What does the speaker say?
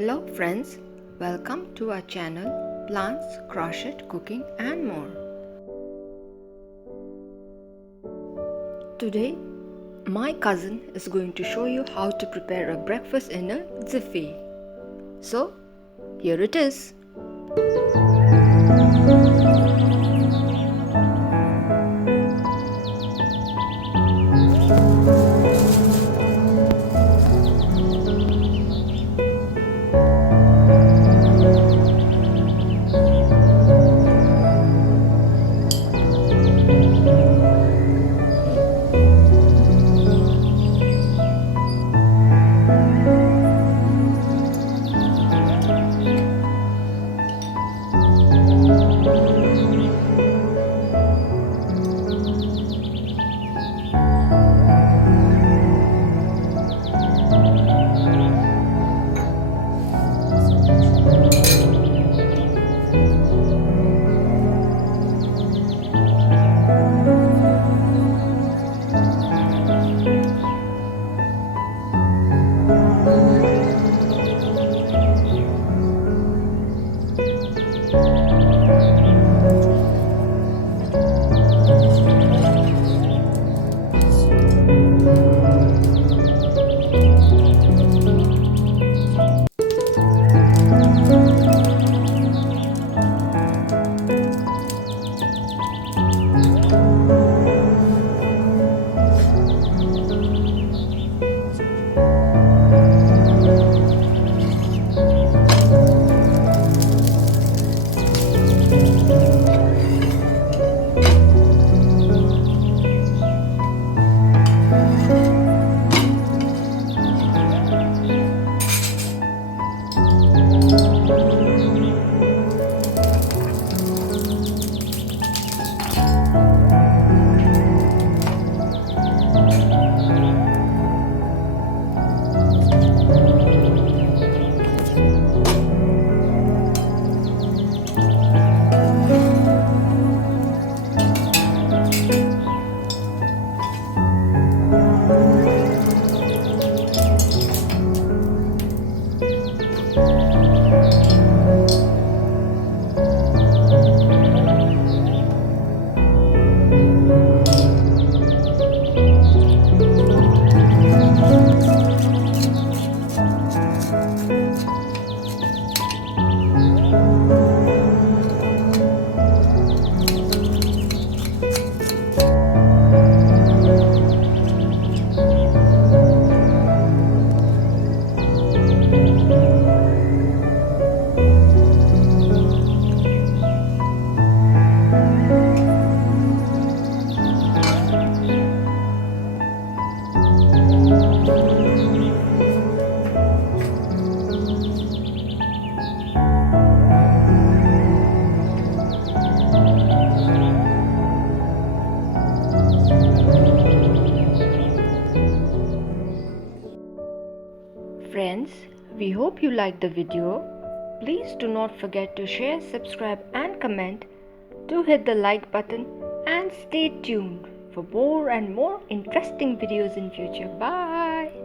Hello friends, welcome to our channel Plants, Crochet, Cooking and more. Today, my cousin is going to show you how to prepare a breakfast in a jiffy. So, here it is. Friends, we hope you liked the video. Please do not forget to share, subscribe and comment. Do hit the like button and stay tuned for more and more interesting videos in future. Bye.